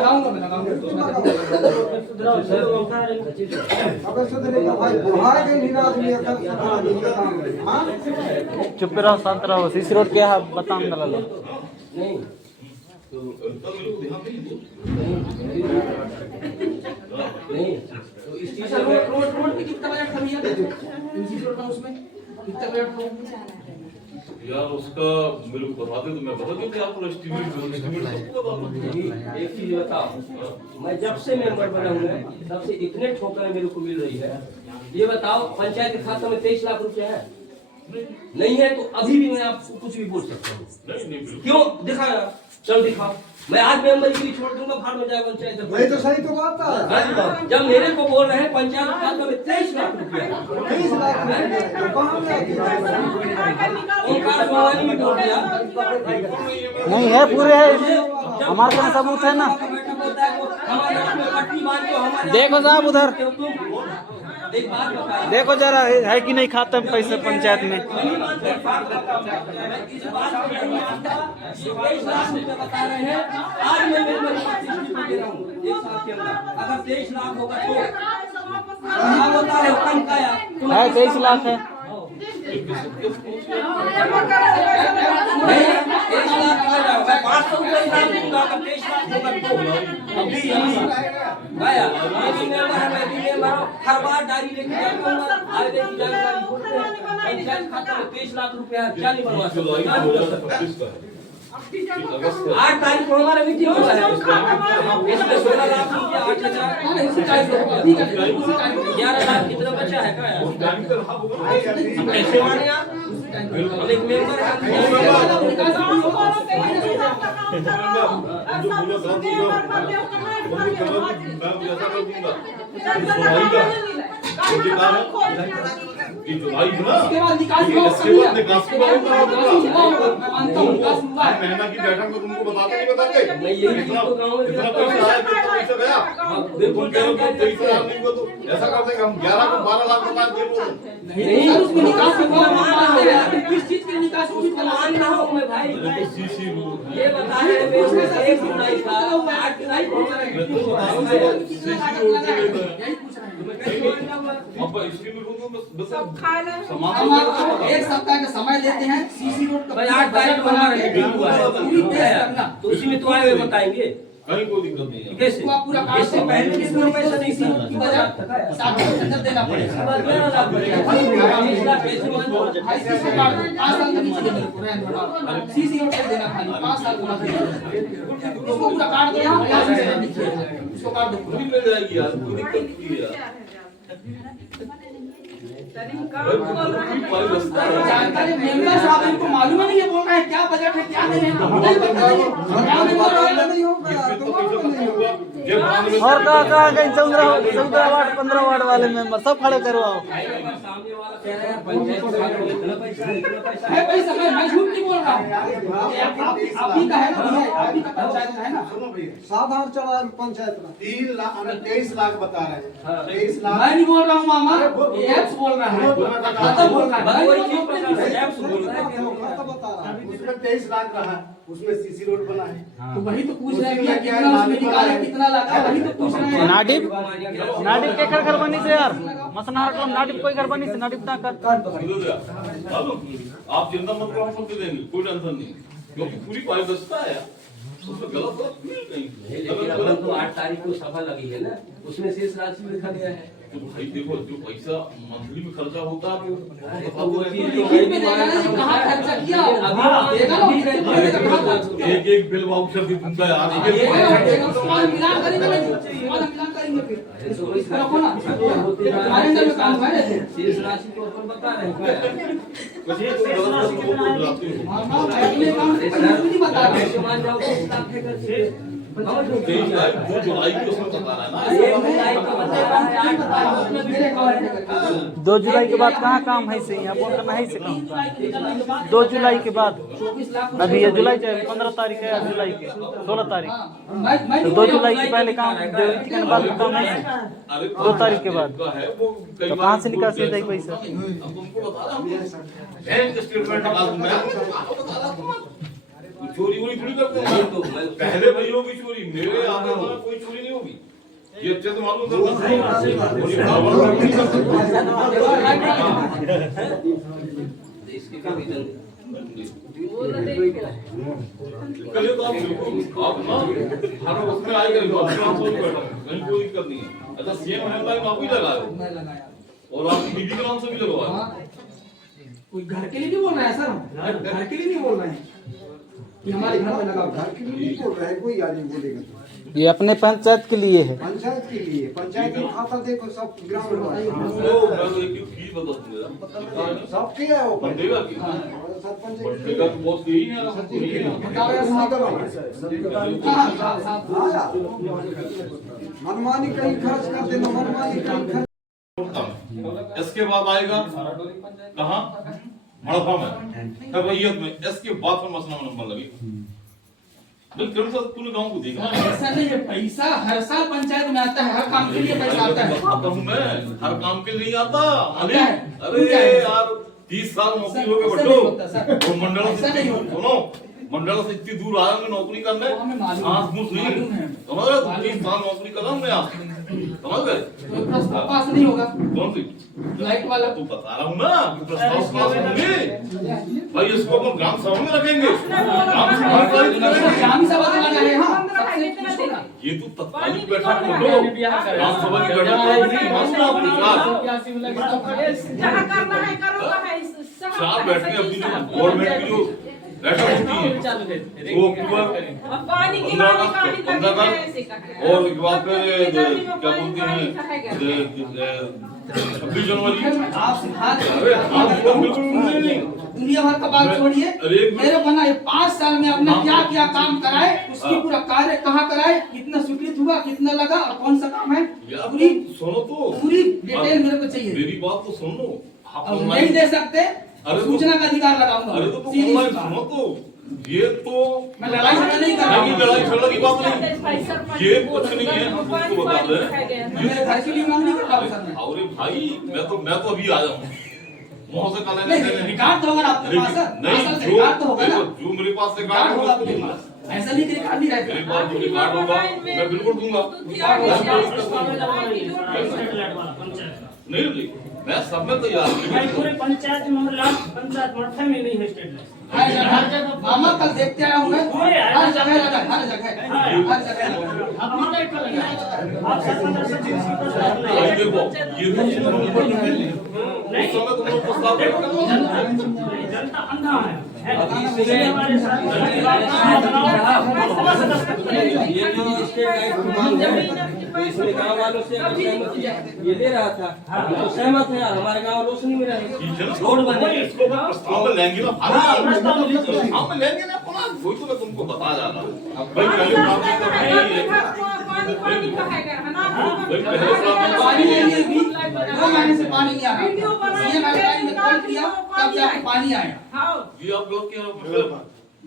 लगाऊंगा मैं लगाऊंगा अबे सुधरेगा भाई भाई के नींद आदमी अकल हां चुप रहो शांत रहो सीसी रोड के बताम दला लो नहीं तो नहीं तो इस चीज से रोड पे कितना बजट था भैया इसी रोड में उसमें कितना बजट था यार उसका मेरे को बता दे तो मैं बता दूं कि आपको एस्टीमेट सबको बता दूं। एक चीज बताओ मैं जब से मेंबर बना हूं तब से इतने ठोकरें मेरे को मिल रही है ये बताओ पंचायत के खाते में 23 लाख रुपए है नहीं है तो अभी भी मैं आपको कुछ भी बोल सकता हूँ क्यों दिखाओ चल दिखाओ मैं आज मेंबर के लिए छोड़ दूंगा भाड़ में जाए पंचायत वही तो सही तो बात है जब मेरे को बोल रहे हैं पंचायत खाते में 23 लाख रुपया 23 लाख तो कहां ओंकार भवानी में बोल दिया नहीं है पूरे है हमारे पास सबूत है ना देखो साहब उधर देखो जरा है कि नहीं खाता में पैसे पंचायत में बता रहे हैं आज मैं दे रहा हूँ एक साल के अंदर अगर 23 लाख होगा तो होता है कम का है 23 लाख है हर बार डायरी लेके जाता हूँ पंचायत खाता में 23 लाख रुपया क्या नहीं बनवा सकते 8 तारीख को हमारा मीटिंग हुआ है इसमें 16 लाख रुपया 11 लाख कितना बचा है क्या ऐसे माने आप एक मेंबर जुलाई महीना की बैठक में तुमको बताते नहीं बताते ऐसा करते हम 11 को 12 लाख रुपए किस चीज के निकास मान ना हो मैं भाई ये बता रहे हैं एक जुलाई का 8 जुलाई एक सप्ताह का समय लेते हैं सीसी रोड का 8 तारीख को हमारा मीटिंग हुआ है तो उसी में तो आए हुए बताएंगे कहीं कोई दिक्कत नहीं है कैसे पूरा इससे पहले किसको पैसा नहीं थी देना पड़ेगा सीसी रोड का देना खाली 5 साल का उसको पूरा काट दो उसको काट दो पूरी मिल जाएगी यार कोई दिक्कत नहीं है यार जानकारी मेंबर साहब इनको मालूम नहीं है बोल रहे हैं क्या बजट है क्या नहीं है और कहाँ गए 14 वार्ड 15 वार्ड वाले मेंबर सब खड़े करवाओ है पैसा मैं झूठ नहीं बोल रहा हूँ आप ही का है ना आप ही का पंचायत है ना साधारण चला है पंचायत में 3 लाख 23 लाख बता रहे हैं 23 लाख मैं नहीं बोल रहा हूँ मामा एप्स बोल रहा है खाता बोल रहा है उसमें 23 लाख रहा उसमें सीसी रोड बना है तो वही तो पूछ रहे हैं कि कितना उसमें निकाले कितना लगा वही तो पूछ रहे हैं नाडिप के घर बनी से यार मसनार को नाडिप कोई घर बनी से नाडिप ना कर आप चिंता मत करो हम सब दे देंगे कोई टेंशन नहीं क्योंकि पूरी पारदर्शिता है उसमें गलत नहीं लेकिन तो 8 तारीख को सभा लगी है ना उसमें शेष राशि लिखा गया है तो भाई देखो जो पैसा मंथली में खर्चा होता है एक एक बिल वाउचर भी तुमका यार शेष राशि को अपन बता रहे हैं 2 जुलाई के बाद कहाँ काम है से यहाँ बोल करना है से काम 2 जुलाई के बाद अभी ये जुलाई 15 तारीख है जुलाई के 16 तारीख तो 2 जुलाई के पहले काम के बाद काम है 2 तारीख के बाद तो कहाँ से निकासी होता है पैसा चोरी वोरी थोड़ी करते नहीं हैं तो मैं पहले भाई होगी चोरी, मेरे आगे वाला कोई चोरी नहीं होगी, ये अच्छे से मालूम करता इसके क्या रीजन कल तो आप ना हर उसमें आएगा कहीं कोई दिक्कत नहीं है। अच्छा सीएम हेल्पलाइन आप ही लगाए मैं लगाया और आपकी बीबी के नाम से भी लगवाया। हाँ। कोई घर के लिए नहीं बोल रहा है सर, घर के लिए नहीं बोल रहे हैं कि हमारे घर में लगाओ। घर के लिए नहीं बोल रहा है, कोई आदमी बोलेगा तो। ये अपने पंचायत के लिए है। पंचायत के लिए, पंचायत का खाता देखो सब ग्रामीण वाले। तो मैं तो एक फीस बता दूंगा सब किया है वो बंदेगा की सरपंच बंदेगा तो बहुत यही है ना मनमानी कहीं खर्च कर देना, मनमानी कहीं खर्च। इसके बाद आएगा कहाँ हड़पा में तबैयत में, इसके बाद में मसला नंबर लगेगा। बिल्कुल सर पूरे गांव को देखना है। ऐसा नहीं है, पैसा हर साल पंचायत में आता है, हर काम के लिए पैसा आता है। आता हूँ मैं, हर काम के लिए आता आता है। अरे यार 30 साल नौकरी हो गए ऐसा बट्टो, नहीं होता सर। वो मंडल ऐसा से नहीं होता। सुनो मंडल से इतनी दूर आया मैं नौकरी करने, वो हमें मालूम है। सांस मुंह नहीं मालूम है। समझ रहे 30 साल नौकरी कर रहा हूँ मैं यहाँ, समझ गए कोई प्रस्ताव पास नहीं होगा कौन सी लाइट वाला। तो बता रहा हूँ ना कि प्रस्ताव पास होंगे भाई, इसको अपन ग्राम सभा में रखेंगे, ग्राम सभा में पारित करेंगे। ग्राम सभा तो लगा रहे हैं, हाँ, सबसे पूछो ना। ये तो तत्कालिक बैठक में लो, ग्राम सभा की बैठक में मानना अपनी जहाँ करना है करो है चार बैठकें अपनी जो गवर्नमेंट की जो बैठक होती है वो अक्टूबर पानी की 15 का और एक बात फिर क्या बोलते हैं 26 जनवरी। आप सिखा अरे आप तो बिल्कुल नहीं, दुनिया भर का बात छोड़िए, मेरे बना ये 5 साल में अपना क्या क्या काम कराए, उसकी पूरा कार्य कहाँ कराए, कितना स्वीकृत हुआ, कितना लगा और कौन सा काम है, पूरी सुनो तो पूरी डिटेल मेरे को चाहिए। मेरी बात तो सुन लो। आप अब नहीं दे सकते, अरे तो- सूचना का अधिकार लगाऊंगा। अरे तो सीधी सी ऑनलाइन बात। सुनो तो, ये तो मैं लड़ाई झगड़ा नहीं कर रहा हूँ। लड़ाई झगड़ा की बात नहीं, ये कुछ नहीं है, हम तुमको बता रहे हैं। मैं मेरे घर के लिए मांग नहीं कर रहा हूँ सर मैं। अरे भाई मैं तो अभी आया हूँ वहां से कल नहीं, रिकॉर्ड तो होगा ना आपके पास सर, नहीं असल से जो रिकॉर्ड तो होगा ना, देखो, जो मेरे पास से रिकॉर्ड होगा आपके पास। ऐसा नहीं कि रिकॉर्ड नहीं मेरे रहता। पास जो रिकॉर्ड होगा मैं बिल्कुल दूंगा। नहीं नहीं मैं सब में तैयार हूँ। पूरे पंचायत में लास्ट पंचायत मठे में नहीं है स्टेट लाइट। मामा कल देखते आया हूँ मैं, हर जगह लगा, हर जगह लगा। आप सरपंच से जिसकी प्रस्ताव नहीं भाई देखो ये तो उस समय तुम लोग प्रस्ताव देगा जनता अंधा है इसमें हमारे साथ ये जो स्टेट लाइट की मांग है तो इसमें गाँव वालों से अगर सहमति ये दे रहा था तो सहमत है यार, हमारे गाँव रोशनी में रहे रोड बने। इसको प्रस्ताव में लेंगे ना, प्रस्ताव में लेंगे ना अपना, वही तो मैं तुमको बता जा रहा हूँ। भाई पहले काम नहीं कर रही है, भाई पहले पानी नहीं है अभी, 2 महीने से पानी नहीं आ रहा। सीएम हेल्पलाइन में कॉल किया तब जाके पानी आया। ये आप गलत कह रहे हो।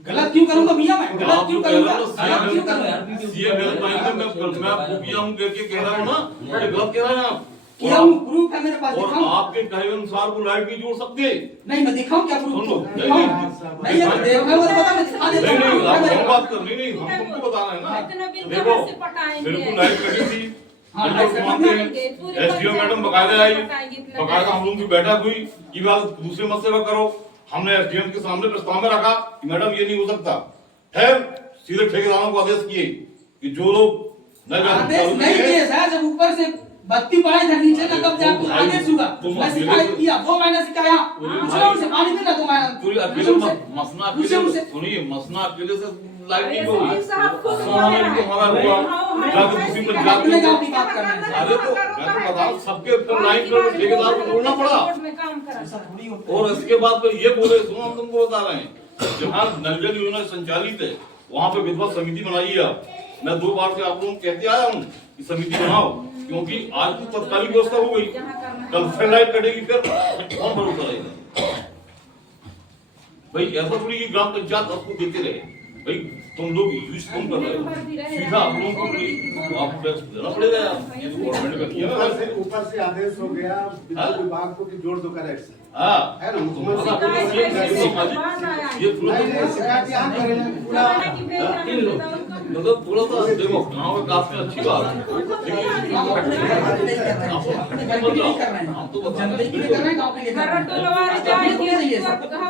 गलत क्यों करूंगा भैया मैं, गलत आप क्यों जो कह रहे करूंगा, हो गलत क्यों करूंगा? सीएम हेल्पलाइन में मैं खुफिया हूँ करके कह रहा हूँ ना, ये गलत कह रहे हैं आप। किया हूँ, प्रूफ है मेरे पास, और दिखाऊं? आपके कहे अनुसार वो लाइट नहीं जोड़ सकते। नहीं मैं दिखाऊं क्या प्रूफ? सुन लो, दिखाऊं? नहीं है तो देखना होगा तो बता, मैं दिखा देता नहीं हूँ। नहीं आप हम बात कर नहीं नहीं हम तुमको बता रहे हैं ना। देखो मेरे को लाइट लगी थी, हाँ, रिपोर्ट मांगते हैं, एसडीओ मैडम बकायदा आई, बकायदा हम लोगों की बैठक हुई कि बात दूसरे मसले पर करो। हमने एसडीएम के सामने प्रस्ताव में रखा कि मैडम ये नहीं हो सकता है, सीधे ठेकेदारों को आदेश किए कि जो लोग आदेश नहीं दिए साहब, जब ऊपर से बत्ती पड़ाई था नीचे ना तब जाकर आदेश हुआ। मैं शिकायत किया, 2 महीने से क्या यहाँ पूछो उनसे पानी देना 2 महीने। पूरी अकेले मसना पूछो अकेले उनसे। सुनिए मसना अकेले से लाइट नहीं होगी, साहब खुद सोना में भी हमारा हुआ जाके दूसरी पंचायत अपने में। गाँव की बात कर रहे हैं। अरे तो मैं तो बता रहा हूँ सबके लाइन पर ठेकेदार को जोड़ना पड़ा। और इसके बाद फिर ये बोले सुनो हम तुमको बता रहे हैं, जहाँ नल जल योजना संचालित है वहाँ पे विधवा समिति बनाई है। मैं 2 बार से आप लोगों को कहते आया हूँ कि समिति बनाओ, क्योंकि आज तो तत्कालिक व्यवस्था हो गई, कल फिर लाइट कटेगी, फिर कौन भरोसा रहेगा भाई? ऐसा थोड़ी कि ग्राम पंचायत आपको देते रहे, भाई तुम लोग यूज कम कर रहे हो, सीधा आप लोगों को आप टैक्स देना पड़ेगा यार, ये तो गवर्नमेंट का नियम है। ऊपर से आदेश हो गया विद्युत विभाग को कि जोड़ दो करेक्ट से, हाँ है ना? ये पूरा शिकायत यहाँ करें पूरा मतलब पूरा तो देखो गाँव में काफी अच्छी बात है, लेकिन हम तो बता जनता के लिए कर रहे हैं, गाँव के लिए कर रहे हैं। हम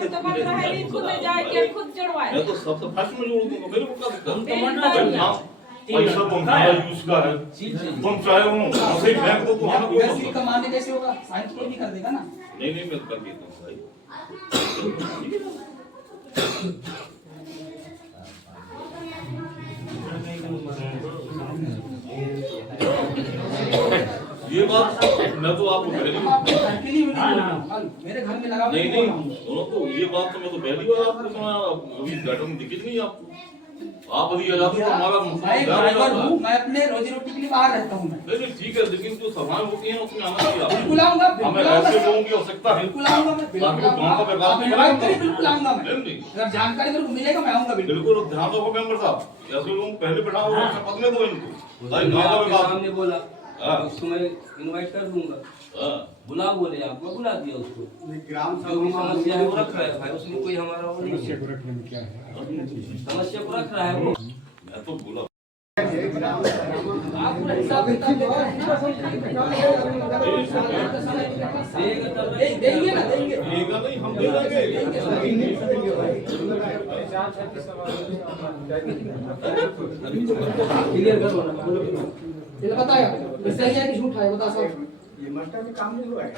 तो बन रहे हैं खुद जाके खुद जुड़वाए। मैं तो सबसे फर्स्ट में जोड़ दूंगा, मेरे को क्या दिक्कत है? तो हाँ, पैसा तुम्हारा यूज का है, तुम चाहे हो वैसे ही फेंक दो, तुम्हारा कोई वैसे ही मतलब कमाने कैसे होगा, साइंस कोई भी कर देगा ना। नहीं मैं कर देता हूँ भाई। ये बात मैं तो आपको पहली हम आपके घर के लिए भी नहीं बोल रहा हूँ, मेरे घर में लगा नहीं बोल रहा हूँ। दोनों तो ये बात तो मैं तो पहली बार आपको सुना, अभी बैठक दिखी नहीं आपको, आप अभी आ जाते तो हमारा मैं एक ड्राइवर हूँ, मैं अपने रोजी रोटी के लिए बाहर रहता हूँ। मैं नहीं ठीक है, लेकिन जो सभाएं होती हैं उसमें आना चाहिए बिल्कुल आऊंगा, हमें ऐसे लोगों की आवश्यकता है, बिल्कुल आऊंगा मैं, बिल्कुल बाकी गाँव का व्यापार आप नहीं इनवाइट करेंगे। करिए, बिल्कुल आऊंगा मैं। नहीं अगर जानकारी मेरे को मिलेगा मैं आऊंगा बिल्कुल। बिल्कुल ध्यान रखो मेंबर साहब, ऐसे लोगों को पहले बैठाओ और पद में दो इनको, भाई गाँव का आपके व्यापार। सामने बोला हाँ। उसको मैं इनवाइट कर दूंगा, हाँ। बुला बोले आपको, बुला दिया उसको। ग्राम जो भी सभा समस्या है वो रख रहा है भाई, उसमें कोई हमारा वो नहीं है। समस्या को रख रहा है वो। मैं तो बोला आप पूरा हिसाब किताब दो, देंगे ना, देंगे। देगा नहीं, हम दे देंगे। क्लियर करो ना। ये बताया सही है कि झूठ है, बता सब। ये मास्टर में काम नहीं हुआ है।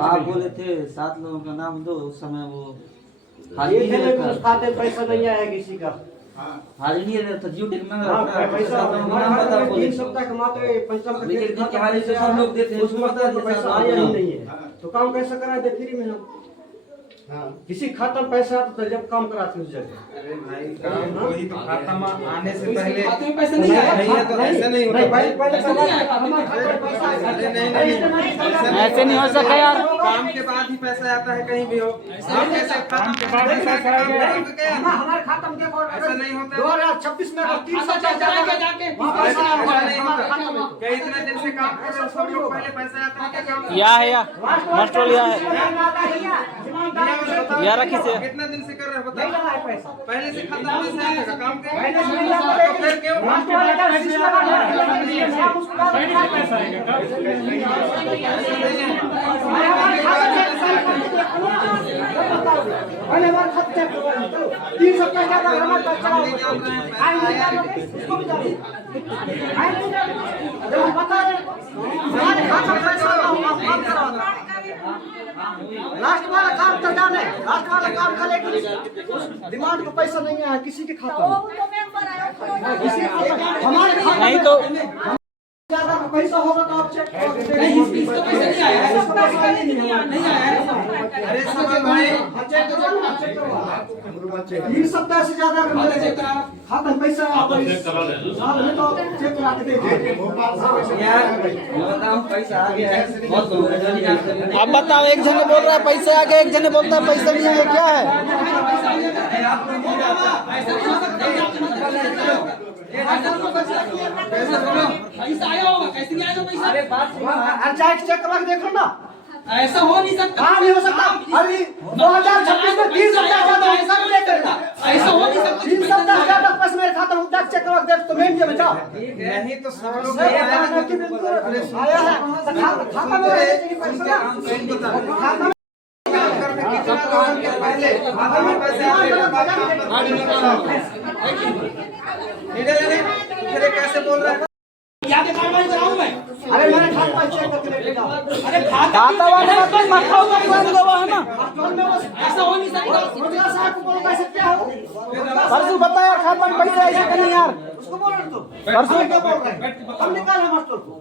आप बोले थे 7 लोगों का नाम दो, उस समय वो ये थे लेकिन उस खाते पैसा नहीं आया किसी का। हाल ही नहीं रहता जियो टेक में पैसा हमारे 3 सप्ताह कमाते पंचम लेकिन हाल से सब लोग देते हैं, उसमें पैसा आया ही नहीं है, तो काम कैसे कराए थे फ्री में हम? किसी खाता में पैसा आता तो जब काम कराते उस जगह। अरे भाई वही तो खाता में आने से पहले खाते में पैसा नहीं आया, नहीं है तो ऐसे नहीं होता भाई। ऐसे नहीं हो सका यार। काम के बाद ही पैसा आता है कहीं भी हो, आप कैसे काम के बाद ही पैसा आएगा? हमारे खाता में देखो ऐसा नहीं होता। 2026 में 3 खाता सप्ताह चला के जाके पैसा ऐसा नहीं हमारे खाता में। होता। क्या इतने दिन से काम कर रहे हो, सब लोग पहले पैसा आता है क्या काम? या है या मास्टर या है या रखी से कितने दिन से कर रहे हो नहीं बताओ? लगा है पैसा। पहले से खाता में पैसा आएगा काम के? पहले से नहीं लगा तो फिर क्यों? मास्टर वाले का फीस लगा है, हम उसको पैसा आएगा। पहले हमारे खाते चेक करो, 3 सप्ताह ज्यादा हमारे पास चला हुआ है। उसको भी जाओ। जब हम बता रहे हमारे खाता में पैसा आप काम कराओ। लास्ट वाला काम तो जाने, लास्ट वाला काम करे कि उस डिमांड को पैसा नहीं आया किसी के खाता में, किसी के खाता में। हमारे खाता नहीं में तो ज्यादा का पैसा होगा तो आप चेक करो। नहीं, इस तो पैसा नहीं आया है, नहीं आया है। अरे सब भाई चेक करो ना, चेक करो। 3 सप्ताह से ज्यादा का खाता चेक करा। खाता में पैसा खाता चेक करा लेना। साल में तो चेक करा के दे। बताओ पैसा आ गया है, बहुत जल्दी जानकारी। अब बताओ, एक जने बोल रहा है पैसे आ गए, एक जने बोलता है पैसा नहीं आया, क्या है? पैसा आया होगा, कैसे नहीं आएगा पैसा? जाके चेक करा के देखो ना। ऐसा हो नहीं सकता। हाँ नहीं हो सकता। अभी 2026 में 3 सप्ताह ज्यादा पैसा नहीं लेकर ऐसा हो नहीं सकता। 3 सप्ताह ज्यादा पैसा मेरे खाता में जाके चेक करा के देख तो मैं भी बचा। नहीं तो सब लोग आया है खाता में पैसा खाता में कितना लोगों के पहले खाता में पैसे आते हैं, बाद काम फिर कैसे बोल रहा है? क्या के कार्रवाई कराऊं मैं? अरे मैंने खाता चेक करके लेके अरे खाता वाले का तो मखा हुआ बंद हुआ है ना। ऐसा हो नहीं सकता। रोजगार साहब को बोलो कैसे क्या हो परसों बताया खाता में पैसा ऐसा नहीं यार। उसको बोल रहे तो परसों क्या बोल रहे हैं? हम निकाल है मास्टर को।